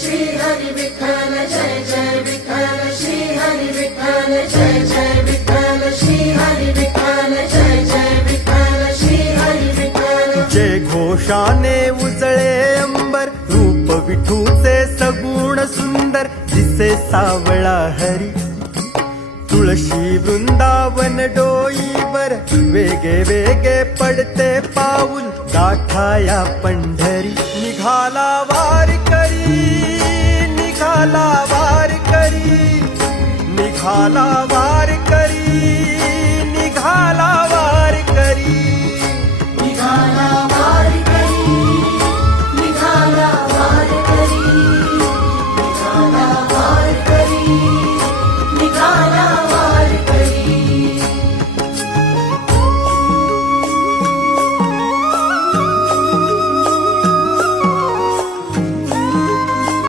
श्री हरी विठ्ठल जय जय विठ्ठल श्री हरी विठ्ठल जय जय विठ्ठल श्री हरी विठ्ठल जय जय विठ्ठल श्री हरी विठ्ठल जय घोषाने उजळे अंबर रूप विठूचे सगुण सुंदर दिसे सावळा हरी तुळशी वृंदावन डोईवर वेगे वेगे पडते पाऊल गाठाया पंढरी निघाला वारकरी